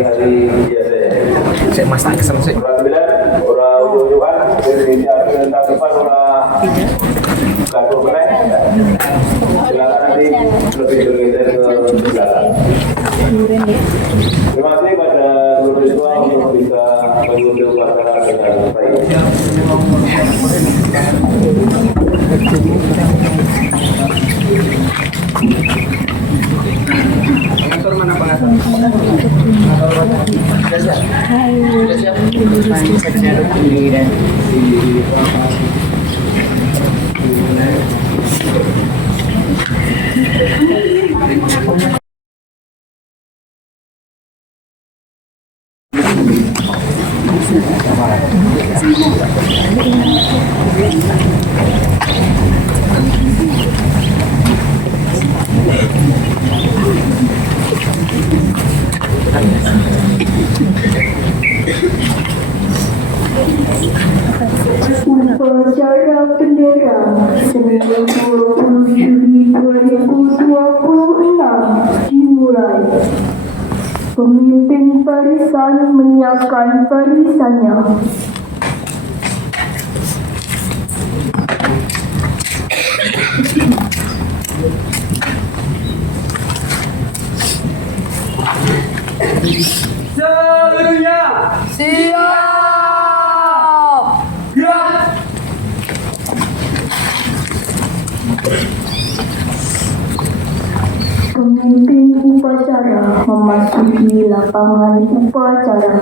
hari biasa ya. Saya masak kesel sih. Orang bilang orang ujung-ujungan Indonesia tentang depan orang gaduh meneng. Silakan nanti lebih bergeser ke belakang. Terima kasih pada seluruh siswa untuk bisa mengikuti upacara dengan baik. Pengatur mana pengatur? Sudah siap? Sudah siap? Upacara bendera Senin 20 Juli 2026 dimulai. Pemimpin barisan menyiapkan barisannya. Seluruhnya Siap! gerak. Pemimpin upacara memasuki lapangan upacara.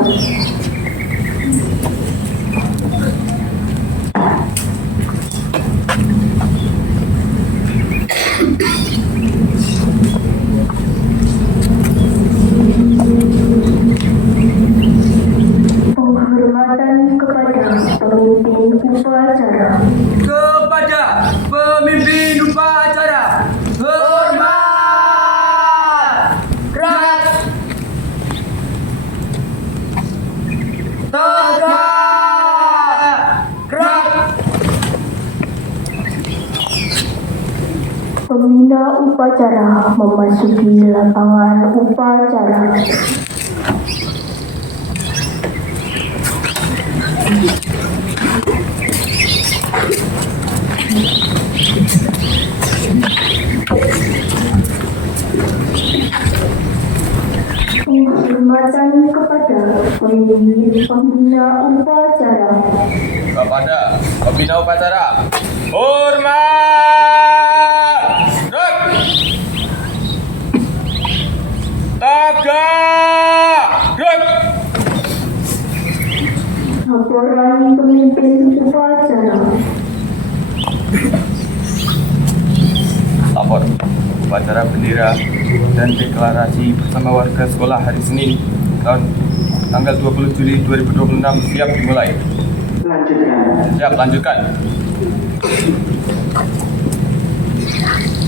Penghormatan kepada pemimpin upacara. Kepada pemimpin upacara, hormat. Gerak! Tegak. Gerak! Pembina upacara memasuki lapangan upacara. Penghormatan kepada pembina upacara. Kepada pembina upacara, hormat. Gerak. Tegak. Gerak. Laporan pemimpin upacara. Lapor upacara bendera dan deklarasi bersama warga sekolah hari Senin tanggal 20 Juli 2026 siap dimulai. Siap, lanjutkan.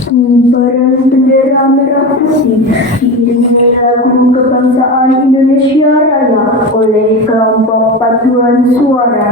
Pengibaran bendera merah putih diiringi lagu kebangsaan Indonesia Raya oleh kelompok paduan suara.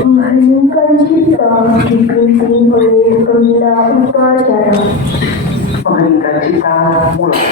Mengheningkan cipta dipimpin oleh pembina upacara. Mengheningkan cipta mulai.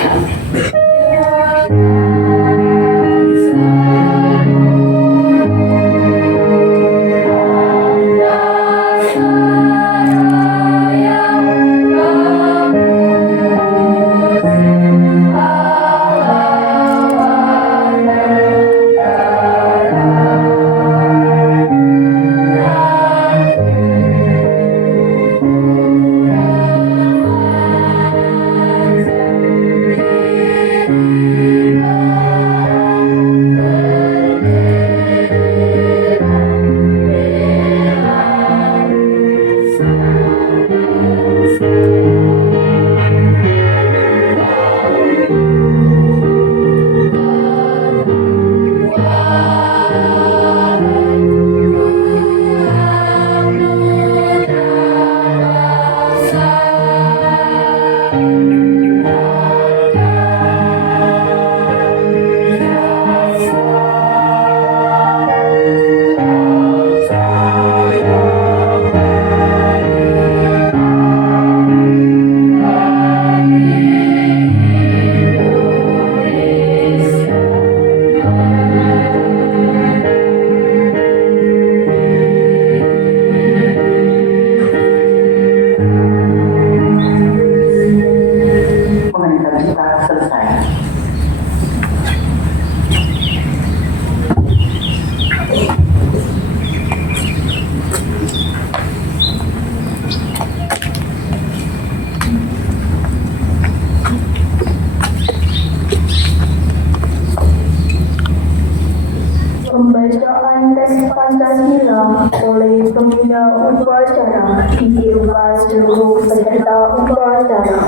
Pembacaan teks Pancasila oleh pembina upacara dikirimkan seluruh peserta upacara.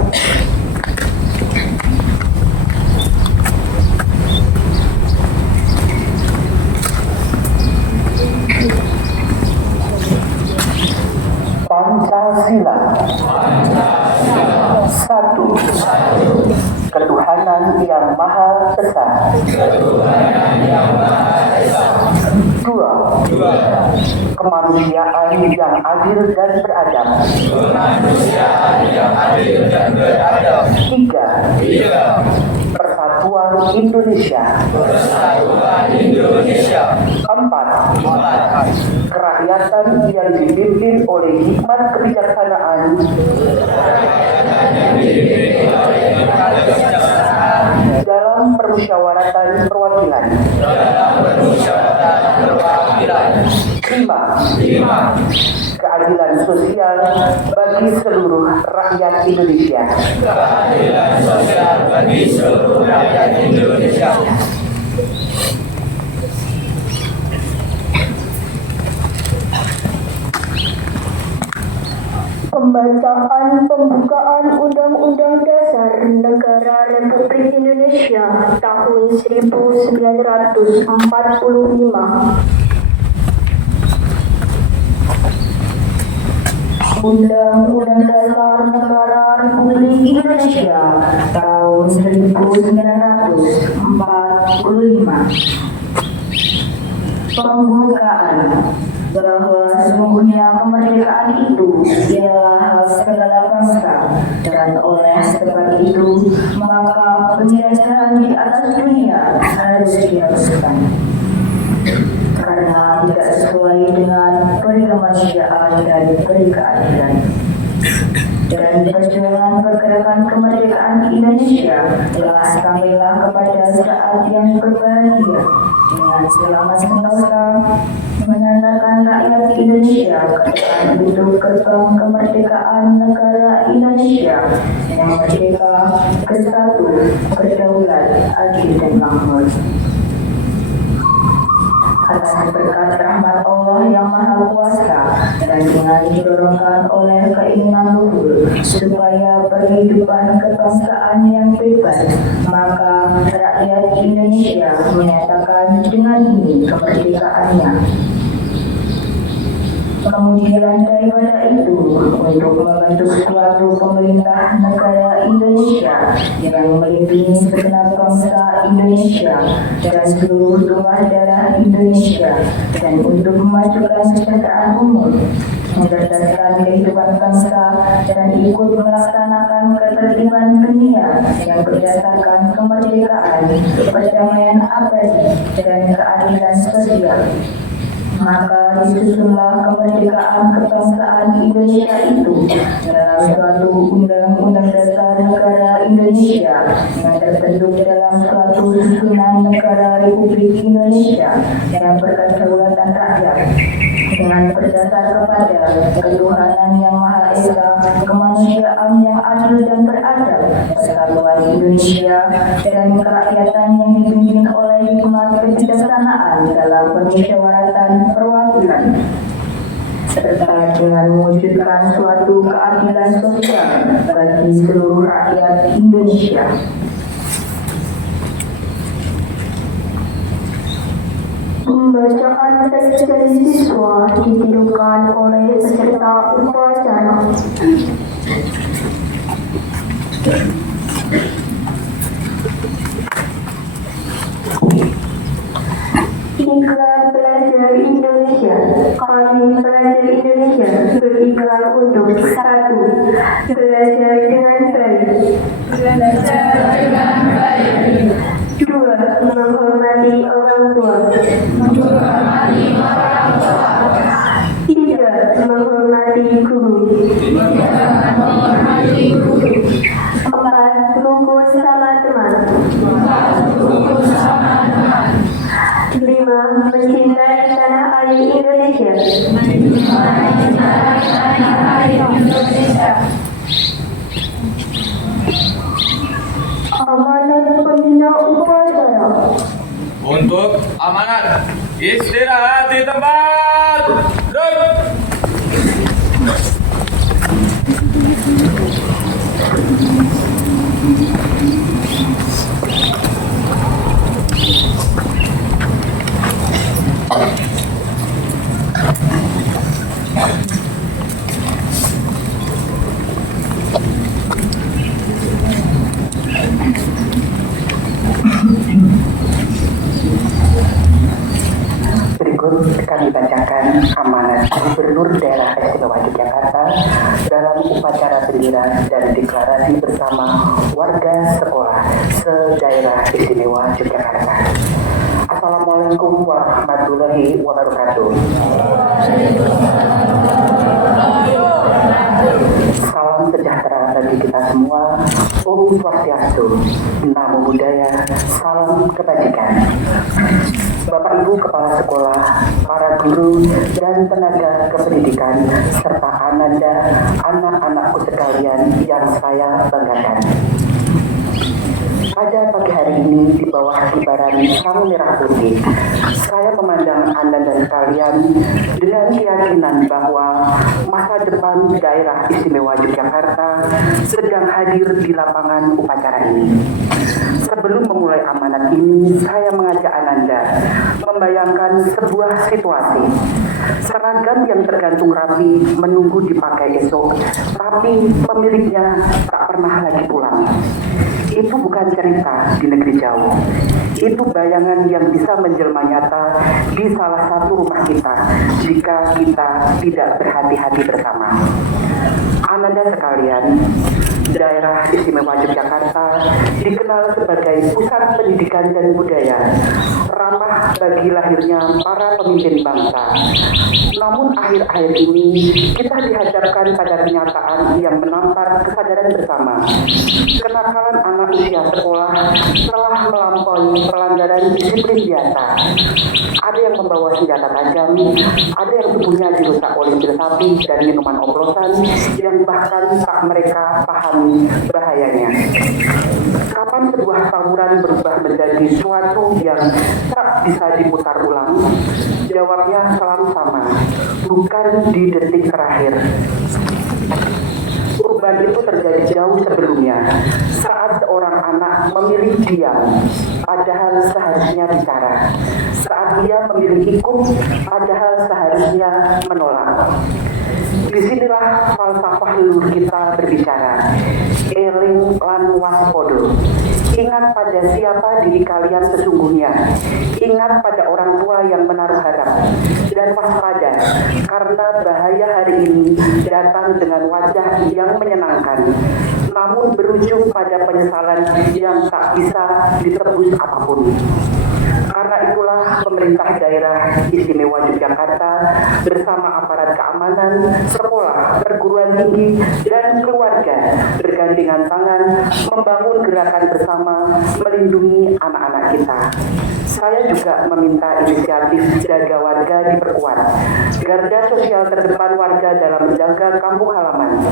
Pancasila. Satu. Ketuhanan yang Maha Esa. Dua. Kemanusiaan yang adil dan beradab. Tiga. Persatuan Indonesia. Empat. Kerakyatan yang dipimpin oleh hikmat kebijaksanaan dalam permusyawaratan perwakilan. Lima. Keadilan sosial bagi seluruh rakyat Indonesia. Pembacaan pembukaan Undang-Undang Dasar Negara Republik Indonesia tahun 1945. Undang-Undang Dasar Negara Republik Indonesia tahun 1945. Pembukaan bahwa sesungguhnya kemerdekaan itu ialah hak segala bangsa dan oleh sebab itu, maka penjelasan di atas dunia harus dihapuskan. Karena tidak sesuai dengan perkemanusiaan dan keadilan. Dan perjuangan pergerakan kemerdekaan Indonesia telah sampailah kepada saat yang berbahagia dengan selamat sentosa menandakan rakyat Indonesia kepada pintu gerbang kemerdekaan negara Indonesia yang merdeka, bersatu, berdaulat, adil dan makmur. Atas berkat rahmat Allah yang Maha Kuasa dan dengan didorongkan oleh keinginan luhur supaya perhidupan kebangsaan yang bebas, maka rakyat Indonesia menyatakan dengan ini kemerdekaannya. Kemudian daripada itu, untuk membentuk suatu pemerintah negara Indonesia yang melindungi segenap bangsa Indonesia dan seluruh tumpah darah Indonesia, dan untuk memajukan kesejahteraan umum, mencerdaskan kehidupan bangsa, dan ikut melaksanakan ketertiban dunia yang berdasarkan kemerdekaan, perdamaian abadi, dan keadilan sosial. Maka disusunlah kemerdekaan kebangsaan Indonesia itu dalam suatu undang-undang dasar negara Indonesia yang terbentuk dalam suatu susunan negara Republik Indonesia yang berkedaulatan rakyat dengan berdasar kepada ketuhanan yang Maha Esa, kemanusiaan yang adil dan beradab, persatuan Indonesia, dan kerakyatan yang dipimpin oleh hikmat kebijaksanaan dalam permusyawaratan perwakilan, serta dengan mewujudkan suatu keadilan sosial bagi seluruh rakyat Indonesia. Pembacaan teks dari siswa ditirukan oleh peserta upacara. Ikrar Pelajar Indonesia. Kami pelajar Indonesia berikrar untuk 1. Belajar dengan baik. 2. Menghormati orang tua. 3. Menghormati guru. 4. Rukun sama teman. 5. Mencintai tanah air Indonesia. 6. Amanat pembina upacara. Untuk amanat, istirahat di tempat. Duduk. Berikut kami bacakan amanat Gubernur Daerah Istimewa Yogyakarta dalam upacara bendera dan deklarasi bersama warga sekolah se-Daerah Istimewa Yogyakarta. Assalamualaikum warahmatullahi wabarakatuh. Salam sejahtera bagi kita semua. Om Swastiastu, Namo Buddhaya, salam kebajikan. Bapak Ibu Kepala Sekolah, para guru dan tenaga kependidikan, serta Ananda, anak-anakku sekalian yang saya banggakan. Pada pagi hari ini di bawah kibaran sang merah putih, saya memandang Anda dan kalian dengan keyakinan bahwa masa depan daerah istimewa Yogyakarta sedang hadir di lapangan upacara ini. Sebelum memulai amanat ini, saya mengajak Anda membayangkan sebuah situasi. Seragam yang tergantung rapi menunggu dipakai esok, tapi pemiliknya tak pernah lagi pulang. Itu bukan cerita di negeri jauh. Itu bayangan yang bisa menjelma nyata di salah satu rumah kita jika kita tidak berhati-hati bersama. Ananda sekalian, daerah istimewa Yogyakarta dikenal sebagai pusat pendidikan dan budaya, ramah bagi lahirnya para pemimpin bangsa. Namun akhir-akhir ini kita dihadapkan pada kenyataan yang menampar kesadaran bersama. Kenakalan anak usia sekolah telah melampaui pelanggaran disiplin biasa. Ada yang membawa senjata tajam, ada yang tubuhnya dirusak oleh pil sapi dan minuman oplosan yang bahkan tak mereka pahami bahayanya. Kapan sebuah tawuran berubah menjadi suatu yang tak bisa diputar ulang? Jawabnya selalu sama, bukan di detik terakhir. Perubahan itu terjadi jauh sebelumnya, saat seorang anak memilih diam, padahal seharusnya bicara. Saat dia memilih ikut, padahal seharusnya menolak. Disinilah falsafah leluhur kita berbicara. Eling lan waspodo. Ingat pada siapa diri kalian sesungguhnya. Ingat pada orang tua yang menaruh harap. Dan waspada, karena bahaya hari ini datang dengan wajah yang menyenangkan, namun berujung pada penyesalan yang tak bisa ditebus apapun. Karena itulah pemerintah daerah istimewa Yogyakarta bersama aparat keamanan, sekolah, perguruan tinggi, dan keluarga bergandengan tangan membangun gerakan bersama melindungi anak-anak kita. Saya juga meminta inisiatif jaga warga diperkuat. Garda sosial terdepan warga dalam menjaga kampung halaman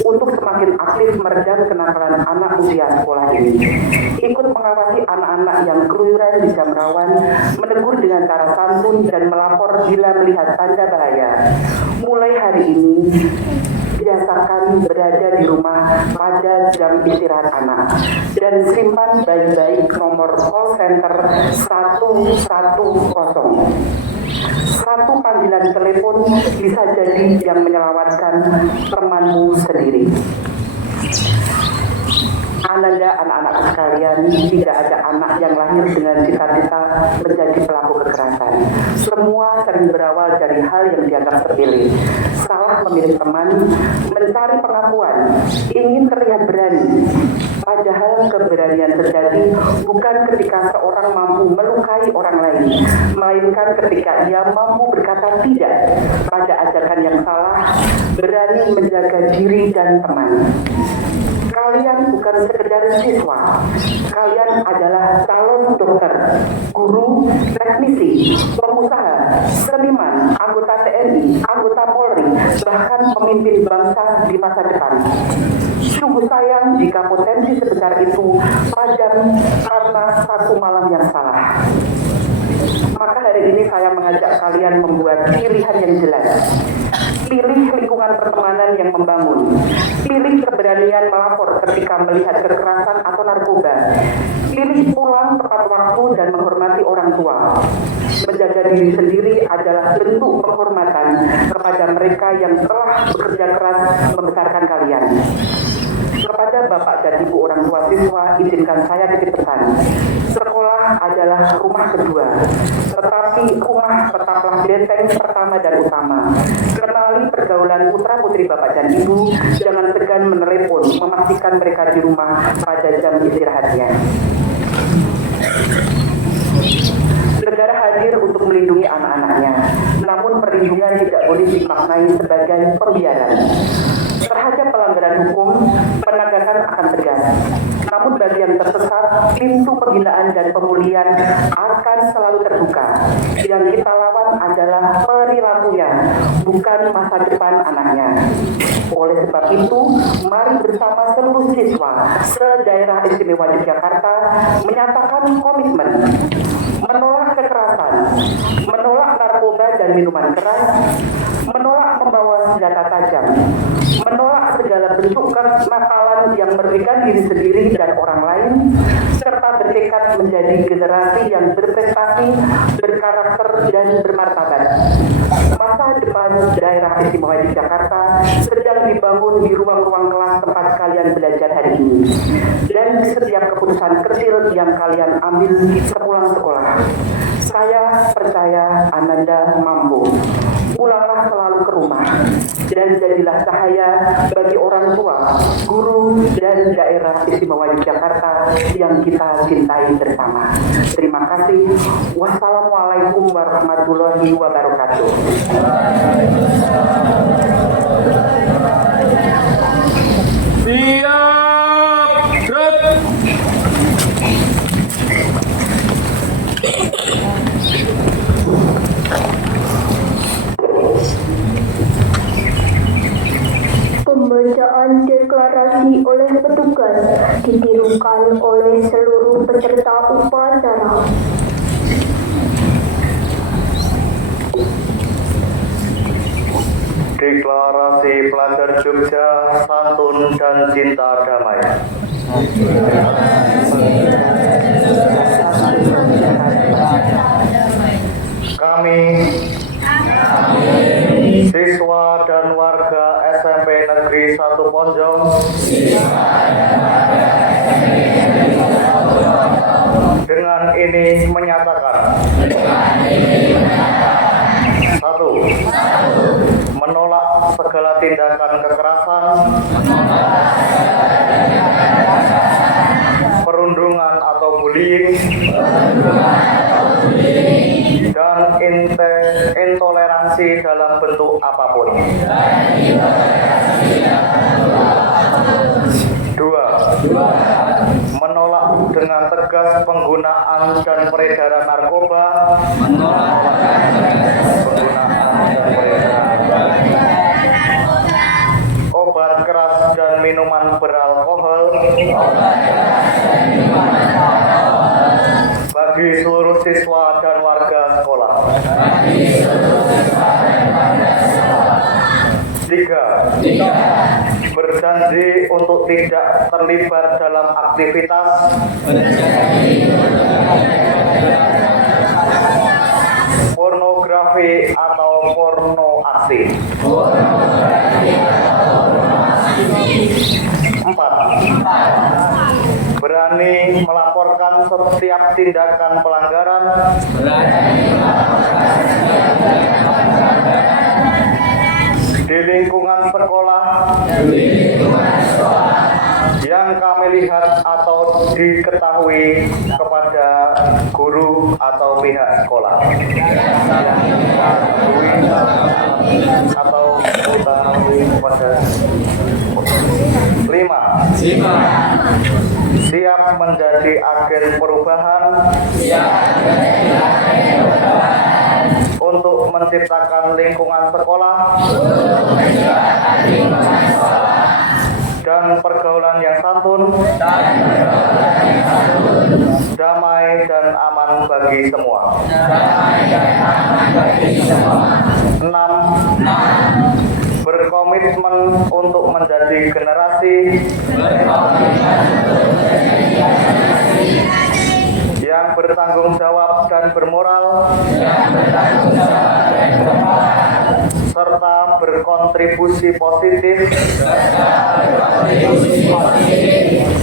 untuk semakin aktif meredam kenakalan anak usia sekolah ini. Ikut mengawasi anak-anak yang keluyuran di jam rawan, menegur dengan cara santun dan melapor bila melihat tanda bahaya. Mulai hari ini, biasakan berada di rumah pada jam istirahat anak dan simpan baik-baik nomor call center 110. Satu panggilan telepon bisa jadi yang menyelamatkan temanmu sendiri. Ananda, anak-anak sekalian, tidak ada anak yang lahir dengan cita-cita menjadi pelaku kekerasan. Semua sering berawal dari hal yang dianggap sepele. Salah memilih teman, mencari pengakuan, ingin terlihat berani. Padahal keberanian terjadi bukan ketika seorang mampu melukai orang lain, melainkan ketika ia mampu berkata tidak pada ajakan yang salah, berani menjaga diri dan teman. Kalian bukan sekedar siswa, kalian adalah calon dokter, guru, teknisi, pengusaha, seniman, anggota TNI, anggota Polri, bahkan pemimpin bangsa di masa depan. Sungguh sayang jika potensi sebesar itu padam karena satu malam yang salah. Maka hari ini saya mengajak kalian membuat pilihan yang jelas. Pilih lingkungan pertemanan yang membangun. Pilih keberanian melapor ketika melihat kekerasan atau narkoba. Pilih pulang tepat waktu dan menghormati orang tua. Menjaga diri sendiri adalah bentuk penghormatan kepada mereka yang telah bekerja keras membesarkan kalian. Kepada Bapak dan Ibu orang tua siswa, izinkan saya titip pesan. Sekolah adalah rumah kedua, tetapi rumah tetaplah benteng pertama dan utama. Kenali pergaulan putra-putri Bapak dan Ibu, jangan segan menelepon, memastikan mereka di rumah pada jam istirahatnya. Negara hadir untuk melindungi anak-anaknya, namun perlindungan tidak boleh dimaknai sebagai pembiaran. Terhadap pelanggaran hukum, penegakan akan tegas. Namun bagi yang tersesat, pintu pembinaan dan pemulihan akan selalu terbuka. Yang kita lawan adalah perilakunya, bukan masa depan anaknya. Oleh sebab itu, mari bersama seluruh siswa se-daerah istimewa Yogyakarta menyatakan komitmen menolak kekerasan, menolak narkoba dan minuman keras, menolak membawa senjata tajam, menolak segala bentuk kenakalan yang merugikan diri sendiri dan orang lain, serta bertekad menjadi generasi yang berprestasi, berkarakter, dan bermartabat. Masa depan daerah istimewa Yogyakarta sedang dibangun di ruang-ruang kelas tempat kalian belajar hari ini, dan di setiap keputusan kecil yang kalian ambil sepulang sekolah. Saya percaya Ananda mampu. Pulanglah selalu ke rumah. rumah, dan jadilah cahaya bagi orang tua, guru, dan daerah istimewa Yogyakarta yang kita cintai bersama. Terima kasih. Wassalamualaikum warahmatullahi wabarakatuh. Siap, gerak. Pembacaan deklarasi oleh petugas ditirukan oleh seluruh peserta upacara. Deklarasi Pelajar Jogja, Santun dan Cinta Damai. Kami, siswa dan warga SMP Negeri 1 Ponjong, dengan ini menyatakan: 1. Menolak segala tindakan kekerasan, perundungan atau bullying, dan intoleransi dalam bentuk apapun. 2. Menolak dengan tegas penggunaan dan peredaran narkoba, obat keras dan minuman beralkohol bagi seluruh siswa dan warga sekolah. 3. Berjanji untuk tidak terlibat dalam aktivitas pornografi atau porno aksi. 4. Berani melaporkan setiap tindakan pelanggaran di lingkungan sekolah yang kami lihat atau diketahui kepada guru atau pihak sekolah. 5. Siap menjadi agen perubahan untuk menciptakan lingkungan sekolah dan pergaulan yang santun, damai dan aman bagi semua. 6. Berkomitmen untuk menjadi generasi yang bertanggung jawab dan bermoral, serta berkontribusi positif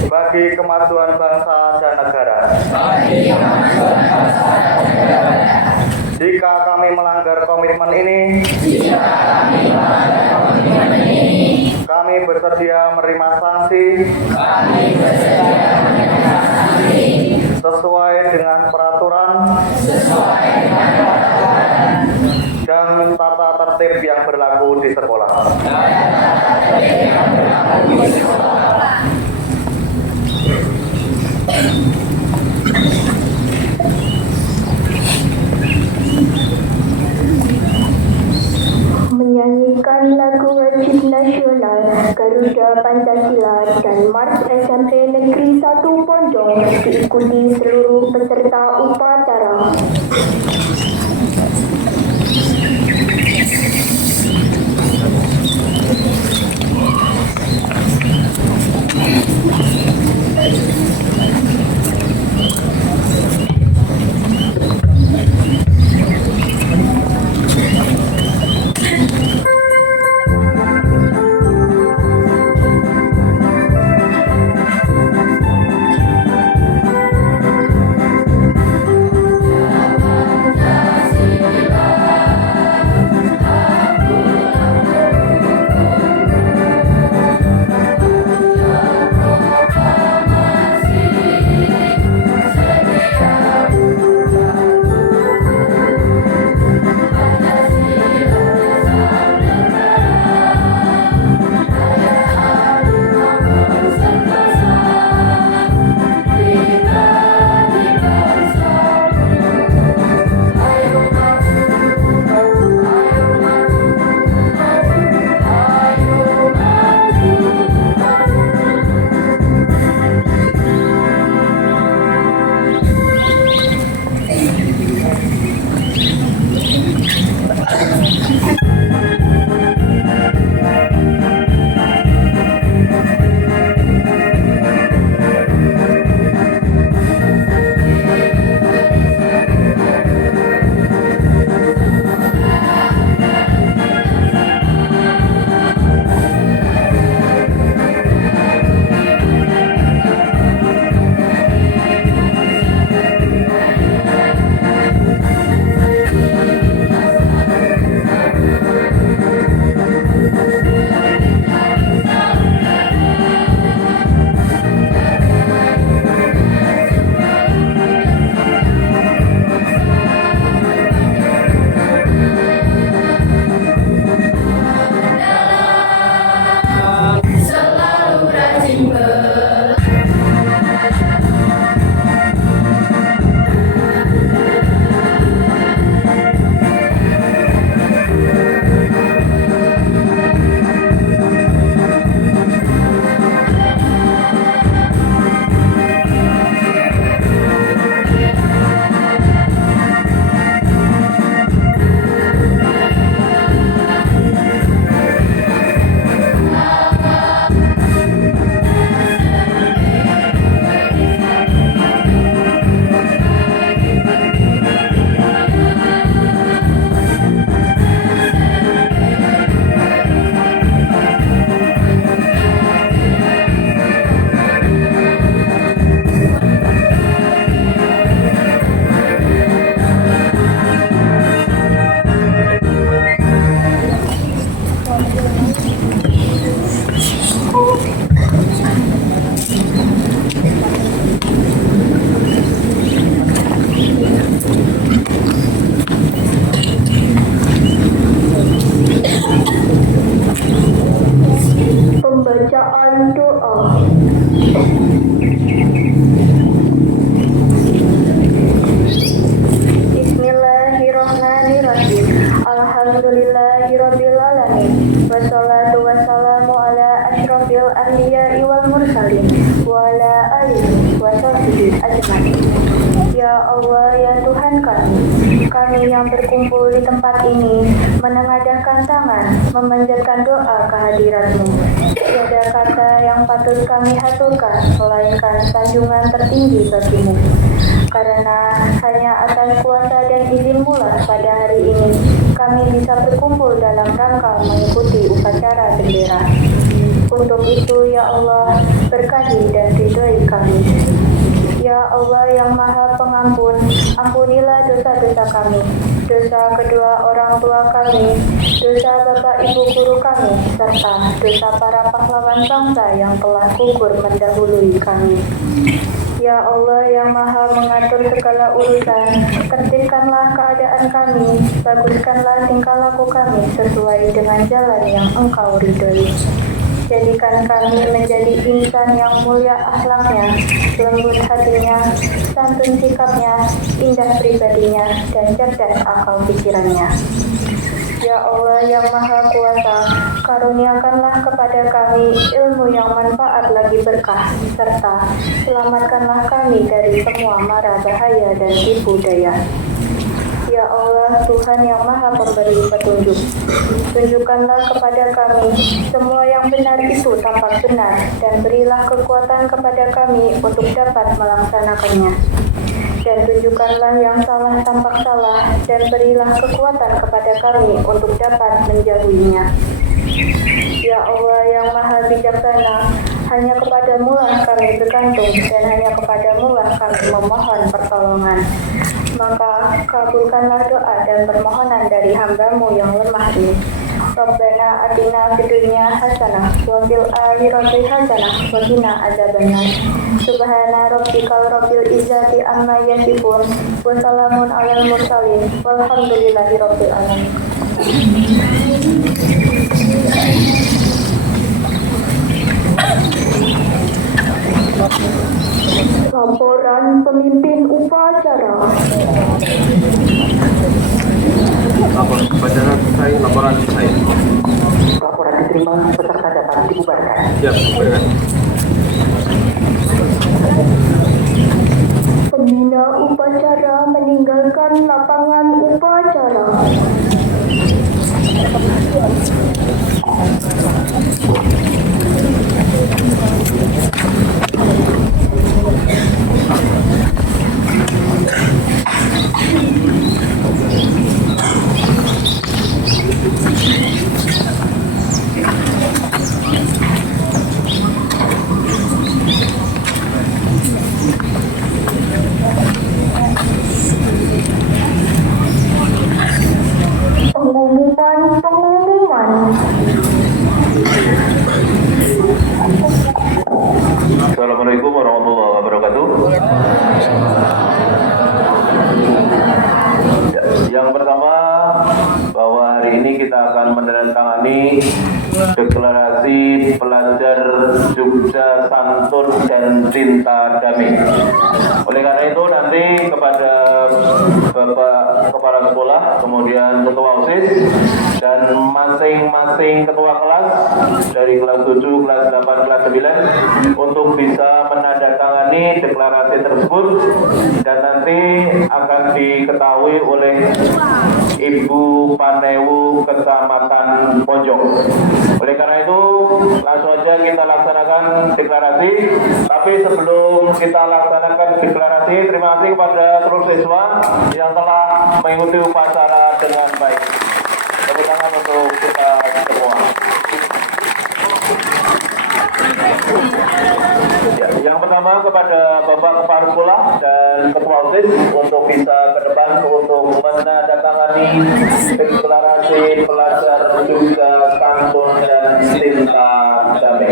bagi kemajuan bangsa dan negara. Jika kami melanggar komitmen ini, kami bersedia menerima sanksi sesuai dengan peraturan dan tata tertib yang berlaku di sekolah. Menyanyikan lagu wajib nasional Garuda Pancasila dan Mars SMP Negeri 1 Ponjong diikuti seluruh peserta upacara. Ya Allah, ya Tuhan kami yang berkumpul di tempat ini menengadahkan tangan, memanjatkan doa kehadirat-Mu. Tiada kata yang patut kami haturkan, melainkan sanjungan tertinggi bagi-Mu. Karena hanya atas kuasa dan izin-Mu lah pada hari ini kami bisa berkumpul dalam rangka mengikuti upacara bendera. Untuk itu, ya Allah, berkahi dan ridhoi kami. Ya Allah yang Maha Pengampun, ampunilah dosa-dosa kami, dosa kedua orang tua kami, dosa bapak ibu guru kami, serta dosa para pahlawan bangsa yang telah gugur mendahului kami. Ya Allah yang Maha mengatur segala urusan, tertibkanlah keadaan kami, baguskanlah tingkah laku kami sesuai dengan jalan yang Engkau ridhoi. Jadikan kami menjadi insan yang mulia akhlaknya, lembut hatinya, santun sikapnya, indah pribadinya, dan cerdas akal pikirannya. Ya Allah yang Maha Kuasa, karuniakanlah kepada kami ilmu yang manfaat lagi berkah, serta selamatkanlah kami dari semua mara bahaya dan tipu daya. Ya Allah, Tuhan yang Maha Pemberi petunjuk, tunjukkanlah kepada kami semua yang benar itu tampak benar, dan berilah kekuatan kepada kami untuk dapat melaksanakannya. Dan tunjukkanlah yang salah tampak salah, dan berilah kekuatan kepada kami untuk dapat menjauhinya. Ya Allah yang Maha Bijaksana, hanya kepadamu lah kami bergantung, dan hanya kepadamu lah kami memohon pertolongan. Maka kabulkanlah doa dan permohonan dari hamba-Mu yang lemah ini. Rabbana atina fid dunya hasanah wa fil akhirati hasanah wa qina adzabannar. Subhana rabbika rabbil izzati amma yasifun wa salamun alal mursalin walhamdulillahi rabbil alamin. Laporan pemimpin upacara. Laporan upacara selesai, laporan selesai. Laporan diterima, peserta dapat dibubarkan. Siap, bubarkan. Pembina upacara meninggalkan lapangan upacara. Pengumuman. Assalamualaikum warahmatullahi wabarakatuh. Yang pertama, bahwa hari ini kita akan menandatangani deklarasi pelajar Jogja Santun dan Cinta Damai. Oleh karena itu nanti kepada Bapak Kepala Sekolah, kemudian Ketua OSIS, dan masing-masing ketua kelas dari kelas 7, kelas 8, kelas 9 untuk bisa menandatangani deklarasi tersebut, dan nanti akan diketahui oleh Ibu Panewu Kecamatan Pojok. Oleh karena itu langsung saja kita laksanakan deklarasi. Tapi sebelum kita laksanakan deklarasi, terima kasih kepada seluruh siswa yang telah mengikuti upacara dengan baik. Tepuk tangan untuk kita semua. Ya, yang pertama kepada Bapak Kepala Sekolah dan Ketua OSIS untuk bisa ke depan untuk menandatangani deklarasi pelajar Jogja Santun dan Cinta Damai.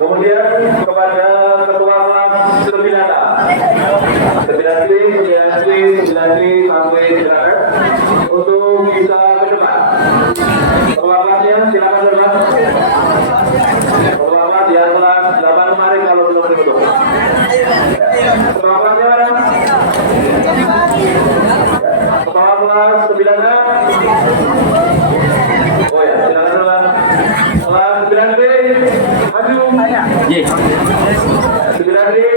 Kemudian kepada Ketua Kelas 9A, 9B, 9C, 9D sampai 9F untuk bisa ke depan. Ketua kelasnya silakan ke depan. Ketua kelas yang kelas 8 kemarin kalau belum ditutup. Ketua kelasnya, Ketua kelas 9A. Oh ya, silakan ke depan. Kelas 9B, maju. 9B. Ya. 9E.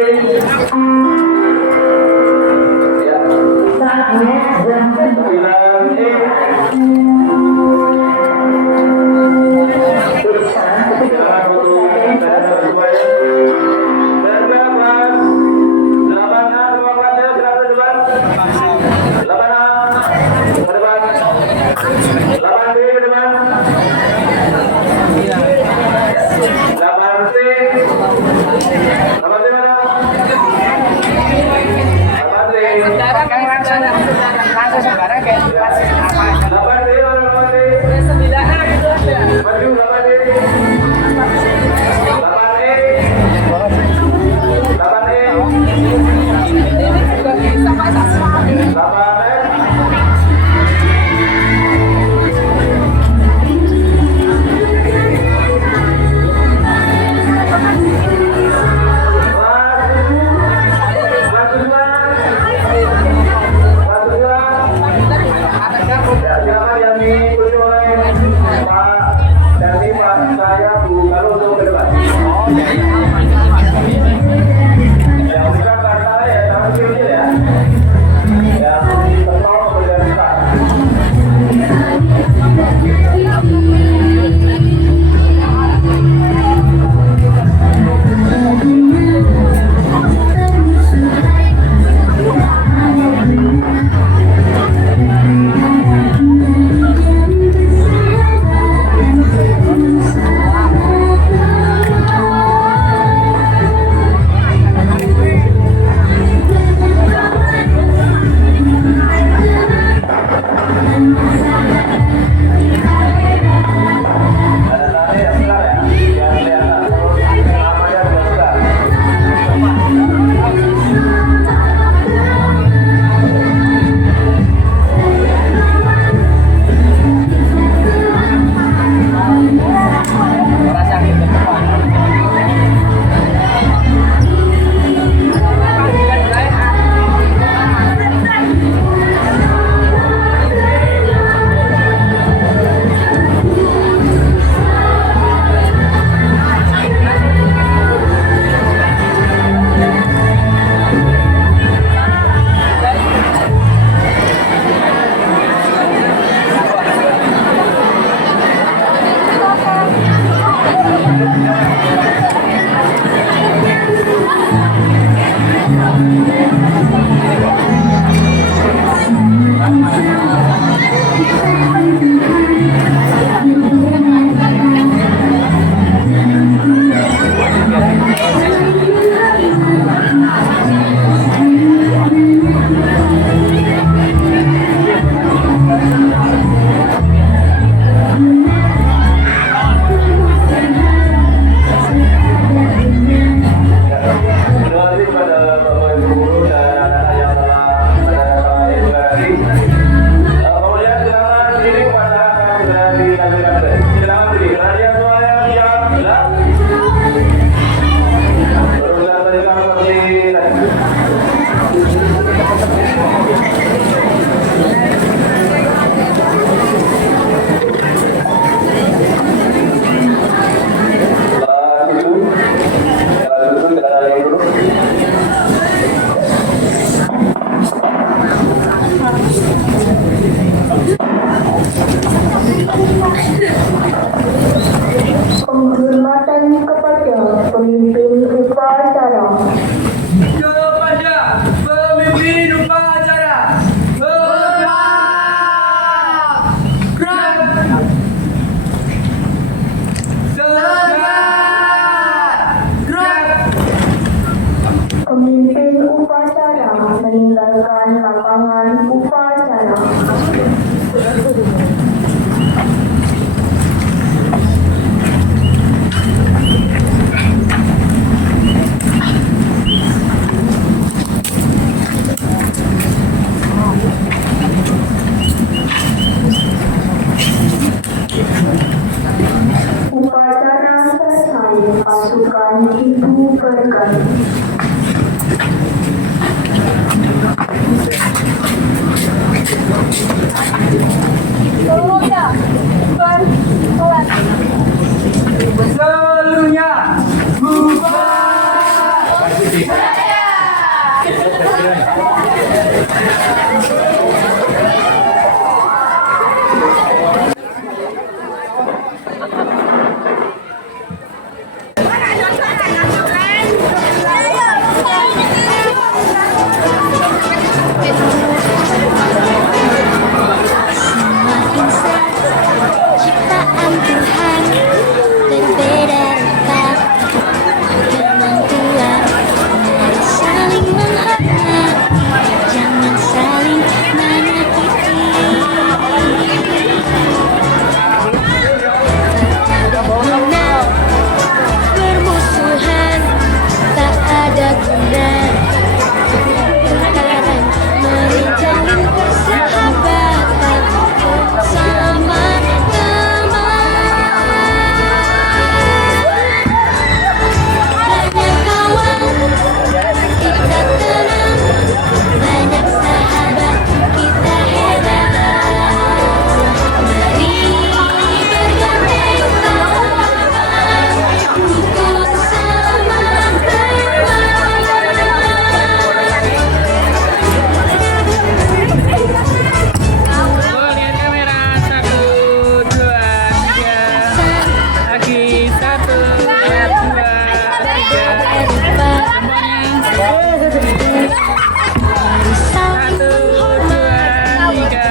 Satu, dua, tiga.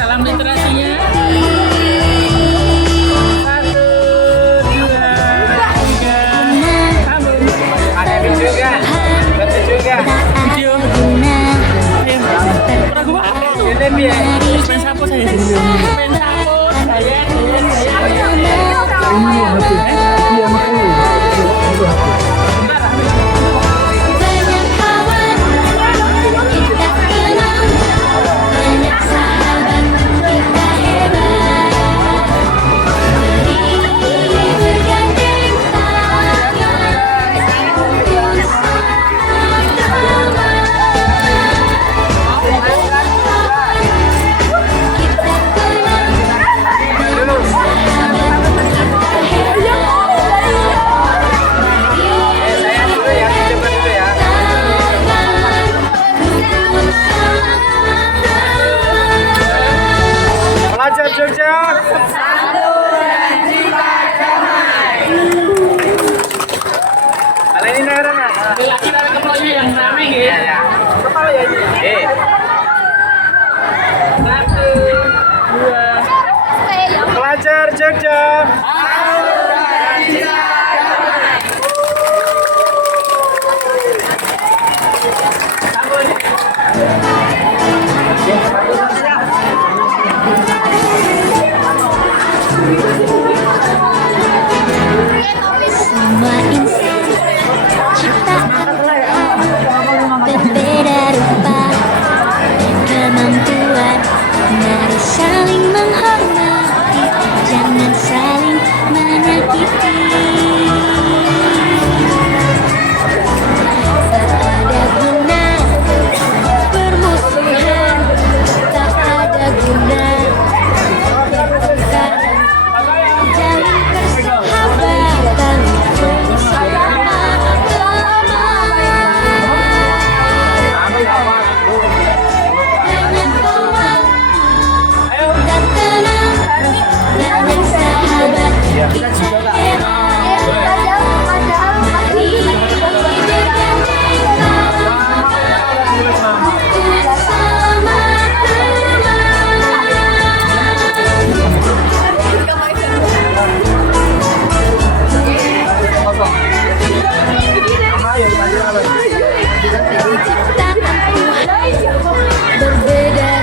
Salam literasinya. Satu, dua, tiga. Sambung. Ada video kan? Ada juga. Video. Ayo. Ragu apa? Main sapu saya sini. Main sapu saya. Banyak kawan kita kenal, banyak sahabat kita hebat. Mari bergandeng tangan bersama. Kita kenal, Pelajar Jogja. Kalau ini negara nggak? Kita kepalanya yang rame gitu. Kepala ya ini. Satu, dua. Pelajar Jogja. semua insan ciptaan berbeda rupa kemampuan. Mari saling menghormati, jangan saling menyakiti. Tak ada guna permusuhan, tak ada guna pertengkaran. Jalin persahabatan bersama-sama. Banyak kawan dan tenang, banyak sahabat kita hebat. Mari bergandeng tangan bersama-sama. Berbeda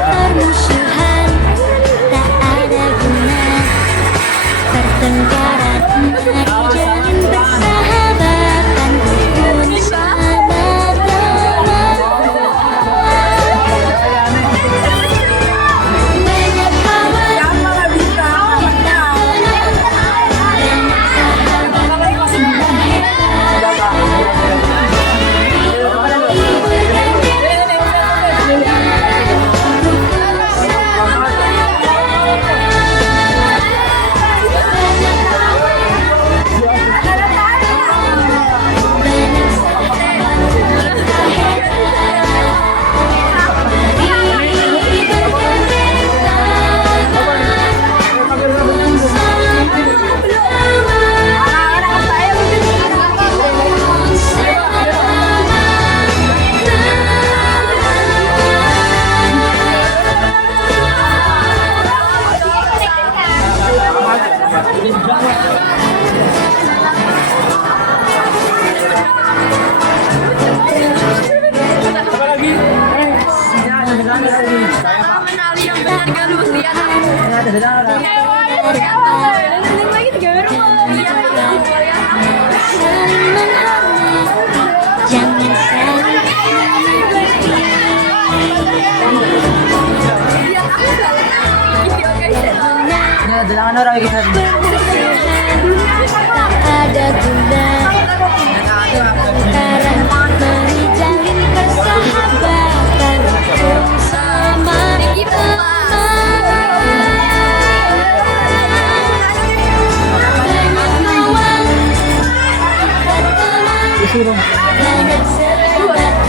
permusuhan, tak ada guna pertengkaran. Mari jalin persahabatan bersama-sama. Banyak kawan kita kenal, banyak sahabat kita hebat. Jangan saling tak ada guna pertengkaran. Mari jalin persahabatan bersama-sama. Banyak kawan, banyak sahabat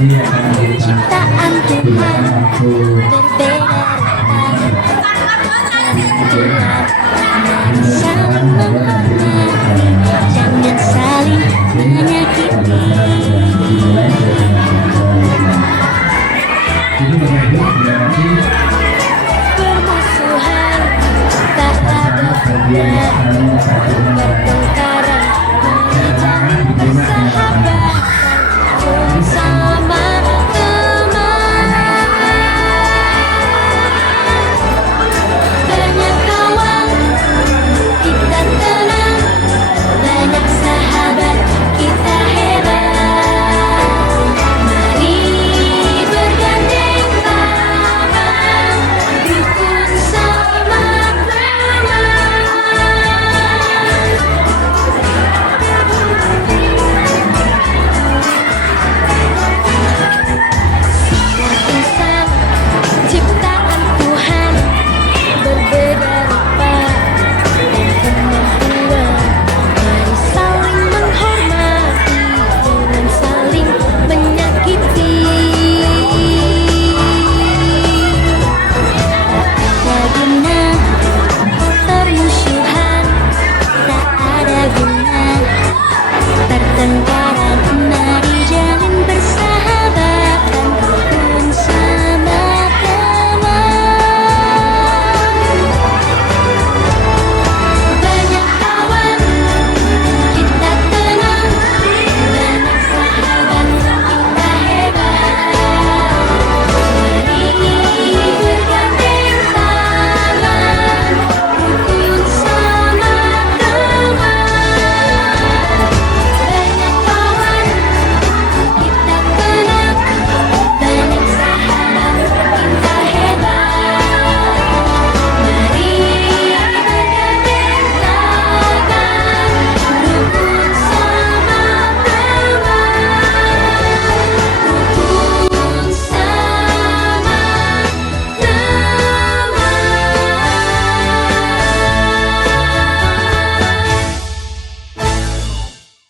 ciptaan Tuhan berbeda saling menghormati, jangan saling menyakiti. Permusuhan tak ada guna, bertengkar